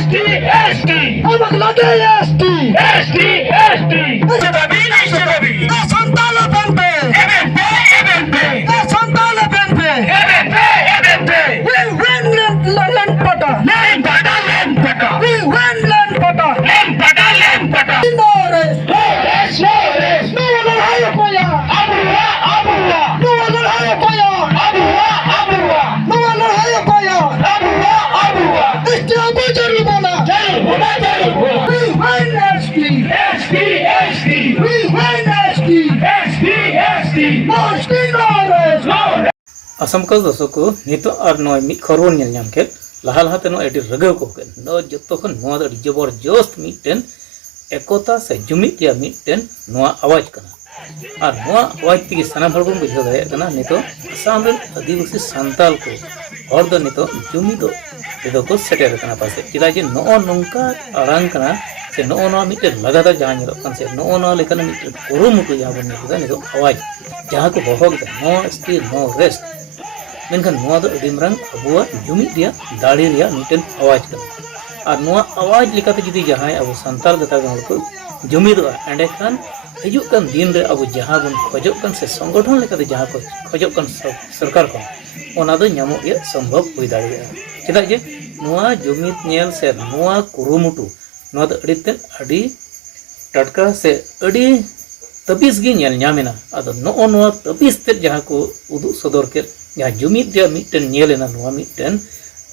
Amak lagi ST. Santala bente. Santala bente. We win land pata. We win land pata. Inore. No other higher fire. No other higher fire. No other higher fire. ST Abu Jarumana. We win ST. We win ST. No ST Inore. Assam का दशको नितो और नय मिट खरवन nail नाम के लहा लहा तेनो एडी रगव को के न जत्तो खन नोआ द जबरदस्त मिटन एकता से जुमित या मिटन नोआ आवाज कना और नोआ आवाज तिगे सना भर को बुझो दे कना नितो असम रे आदिवासी संताल को और द नितो जुमितो एदो को सेटेर कना पासे चिदा जे नो नंका अरांग कना से नो नो मिटन लगातार जहां निरो कन से नो नो लेकन मिटन कुरुमुटु जाबन नितो नितो आवाज जहां को बहोग नो स्टिल नो रेस्ट मेनखान नोआ दो अडी मरंग अबुआ जुमित दिया दाड़ी रिया मिटन आवाज कना और नोआ आवाज लेकाते जुदी जहां अबु संताल गता गण को जुमिदवा एंडे खान हिजुक कन दिन रे अबु जहां बन खोजक कन से संगठन लेकाते जहां को खोजक कन सरकार को ओना दो ᱧᱟᱢᱚᱜ ᱜᱮ संभव हुई दाड़िया चेदा जे नोआ जुमित नेल से नोआ कुरुमुटु नोआ दो अडी टटका से अडी तबिस गे नेल ᱧᱟᱢᱮना आदो नो नोआ तबिस ते जहां को उदु सदर के जहाँ जुमित रे मिटन नेलेना नोआ मिटन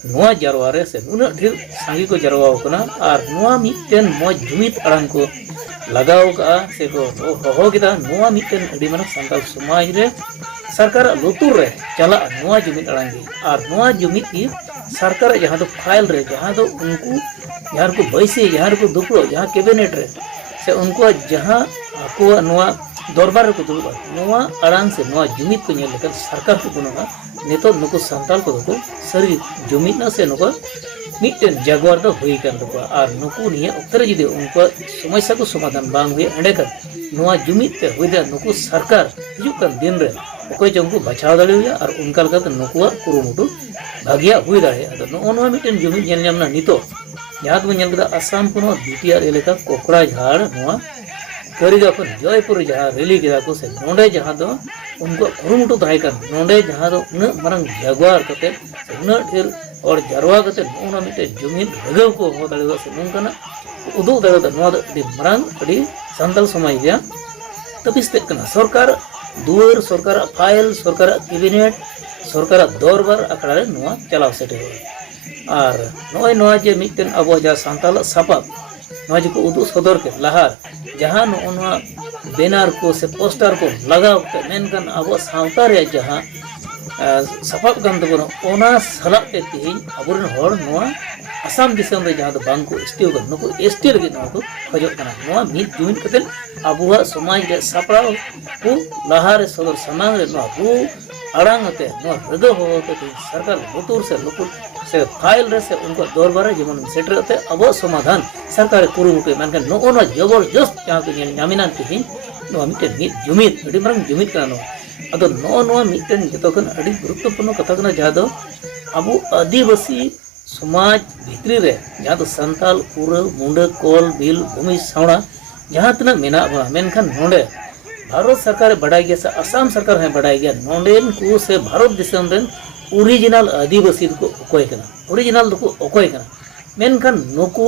नोआ जरवारे से नुना ढेर सांगी को जरवाओ कना और नोआ मिटन मो जुमित अड़ांग को लगाओ का से को हो गिदा नोआ मिटन अडी मन संताल समाज रे सरकार लुतुर रे चला नोआ जुमित अड़ांग और नोआ जुमित की सरकार जहाँ तो फाइल रे जहाँ तो उनको जहाँ को बैसे जहाँ को दुपड़ो जहाँ कैबिनेट रे से उनको जहाँ को नोआ दरबार को दुबा नोआ अड़ांग से नोआ जुमित को नेल लेकर सरकार को गुनगा नेतो नुको संताल को दको सरी जुमित ना से नुको मिटन जागवार दो हुई कर दको और नुको निया उत्तर जिदे उनको समस्या को समाधान बांग हुए अंडे कर नोआ जुमित पे हुई दे नुको सरकार हिजुकन दिन रे कोई जंगु बचाव दाड़े हुआ और उनका लगा तो नुकुआ कुरुमुटु भागिया हुई दाड़े अदो नोआ मिटन जुमित नेल ᱧᱟᱢ ना नितो याद में नेल कदा असम कोनो बीटीआर एलेका कोकड़ा झाड़ नोआ करीगा को जयपुर जहाँ रैली के को से नोंडे जहाँ दो उनको कुरुमुटु ताई कर नोंडे जहाँ दो न मरंग जागवार कते न ढेर और जरवा कते नोना मिटे जुमित रगव को हो दाड़े से नोंकना उदु दाड़े द नोआ दि मरंग अडी संतल समाज या तबिस्ते कना सरकार दुवर सरकार फाइल सरकार कैबिनेट सरकार दरबार अखड़ा रे नोआ चलाव सेटे और नोय नोआ जे मिटन अबो जा संताल सापा नोआ जो उदु सदर के लहार जहाँ नोआ बैनर को से पोस्टर को लगाव के मेनकन अब सावता रे जहाँ सफाप गन तबन ओना सला पे तिहिन अबुरन होर नोआ असम दिसम रे जहाँ बांग को स्टिव गन नको एसटी लगे नोआ को खजो कना नोआ मिट जुमित कते अबुआ समाज रे सापड़ाव को लहार सदर समाज रे नोआ रु अड़ांगते नोआ रगो हो के सरकार लुतुर से फाइल रे से उनको दरबार जेमन सेटरते अब समाधान सरकार कुरुमुटु मेनकन नो नो जबरदस्त जहाँ को ᱧᱟᱢᱮना तिहिन नो मिटन मिट जुमित अडी मरंग जुमित कना नो अदो नो मिटन जतोखन अडी गुरुत्वपूर्ण कथा कना जहाँ दो अबु आदिवासी समाज भितरी रे जहाँ दो संताल पूरा मुंडा कोल बिल भूमि सावड़ा जहाँ तना मेना बा मेनखान नोंडे भारत सरकार बढ़ाई गया से असम सरकार है बढ़ाई गया नोंडेन को से भारत दिसम रेन ओरिजिनल आदिवासी को ओकोय कना ओरिजिनल को ओकोय कना मेनखान नुकु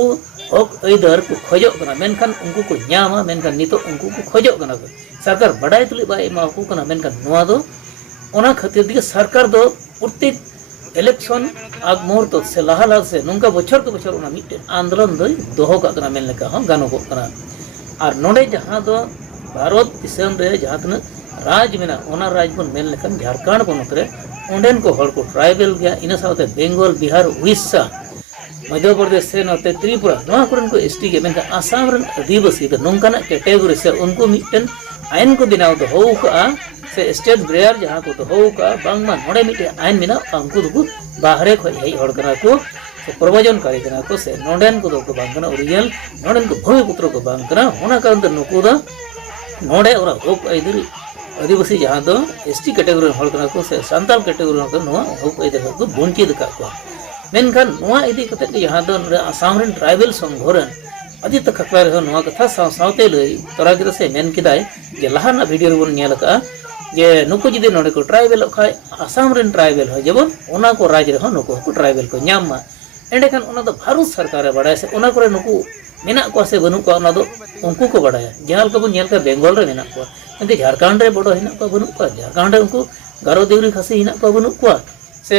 हक ऐदर को खोजो कना मेनखान उनको को ᱧᱟᱢᱟ मेनखान नितो उनको को खोजो कना सरकार बढ़ाई तुली बा एमा को कना मेनखान नोआ दो ओना खातिर दिके सरकार दो प्रत्येक इलेक्शन आग मुहूर्त से लहा से नुंका बछर के बछर ओना मिटे आंदोलन दो दोहो का कना मेन लेका हम गानो को कना और नोडे जहां दो भारत दिसम रे जहां तन राज मेना ओना राज बन मेन लेकन झारखंड बनत रे ओंडेन को हर को ट्राइबल गया इन साथे बेंगल बिहार उड़ीसा मध्य प्रदेश से नते त्रिपुरा नोआ करन को एसटी के मेन आसाम रन आदिवासी द नोंकाना कैटेगरी से उनको मिटन आयन को बिनाव दो हो का से स्टेट ब्रेयर जहां को तो हो का बांगमा नोडे मिटे आयन मिना अंकु दुकु बाहरे खय हेय हड़ कना को प्रवचन कारी कना को से नोडेन को दो बांग कना ओरिजिनल नोडेन को भूमि पुत्र को बांग कना होना कारण द नुकु द नोडे और होक ऐदरी आदिवासी जहाँ दो एसटी कैटेगरी हड़ कना को से संताल कैटेगरी हड़ नोआ होक ऐदर को वंचित का को मेनखान नोआ इदी कते जहां दो आसाम रेन ट्राइबल संघोरन आदित्य खकला रे नोआ कथा सावते लई तोरा गिदा से मेन किदाय जे लहाना वीडियो बोन नेल का जे नुको जिदि नोडे को ट्राइबल खाय आसाम रेन ट्राइबल हो जेबन ओना को राज रे हो नुको को ट्राइबल को न्यामा एंडे खान ओना दो भारत सरकार रे बडाय से ओना करे नुको मेना को से बनु को ओना दो उनको को बडाय जहाल को बन नेल का बेंगल रे मेना को एंडे झारखंड रे बडो हिना को बनु को झारखंड रे उनको गारो देवरी खासी हिना को बनु को से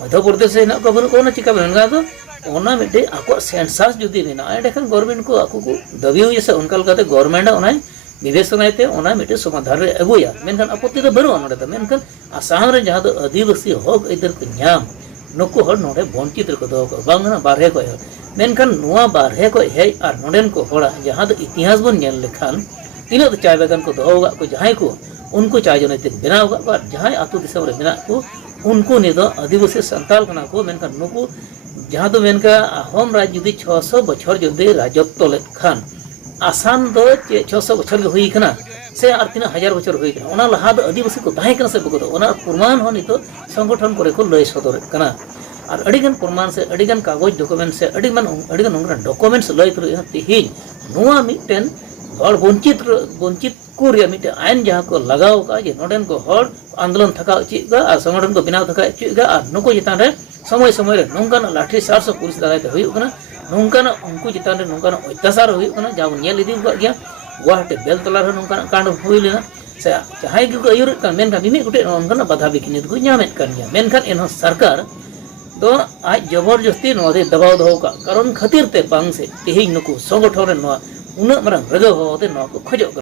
मध्य प्रदेश से हिना को बनु को ना चिका बेनगा दो ओना मिटे आको सेंसस जुदी मेना एंडे खान गवर्नमेंट को आको को दबी हुई से उनकल काते गवर्नमेंट ओना निवेशनाते ओना मिटे समाधान रे अगुया मेनखान आपत्ति दो बनु नोडे त मेनखान आसाम रे जहां दो आदिवासी हक इधर को न्याम नुको हर नोडे वंचित रे को दो को बांगना बारहे को मेनखान नुआ बारहे को हे आर नोडेन को होड़ा जहां दो इतिहास बन नेल लेखान तीनो तो चाय बागान को दोगा को जहां को उनको चाय जनते बनाव का जहां आतु दिसम रे मेना को उनको ने दो आदिवासी संताल कना को मेनखान नुको जहां दो मेनका होम राज जुदी 600 बछर जुदी राजत्व लेखान आसाम दो 600 बछर के हुई कना से आर 3000 बछर हुई कना ओना लहा दो आदिवासी को ताहे कना से बको दो ओना प्रमाण हो नितो संगठन करे को लय सदर कना और अडिगन प्रमाण से अडिगन कागज डॉक्यूमेंट से अडिगन उंगरा डॉक्यूमेंट्स लय कर तिहि नुआ मिटेन हर वंचित को रिया मिटे आइन जहां को लगाव का जे नोडेन को हर आंदोलन थका चिगा और संगठन को बिनाव थका चिगा और नुको जितान रे समय रे नोंकान लाठी सार से पुलिस दारायते हुई कना नोंकान उनको जितान रे नोंकान अत्याचार हुई कना जाबो नेल इदी को गया गुवाहाटी बेलतला रे नोंकान कांड हुई लेना से जहां को अयुर का मेनका मिमि गुटे नोंकान बाधा बिकिनि को न्यामेत kan गया मेनखान एनो सरकार तो आज जबरदस्ती नोदे दबाव दो का कारण खातिर ते बांग से तेहि नुको संगठन रे नो उना मरंग रगो होते नो को खजो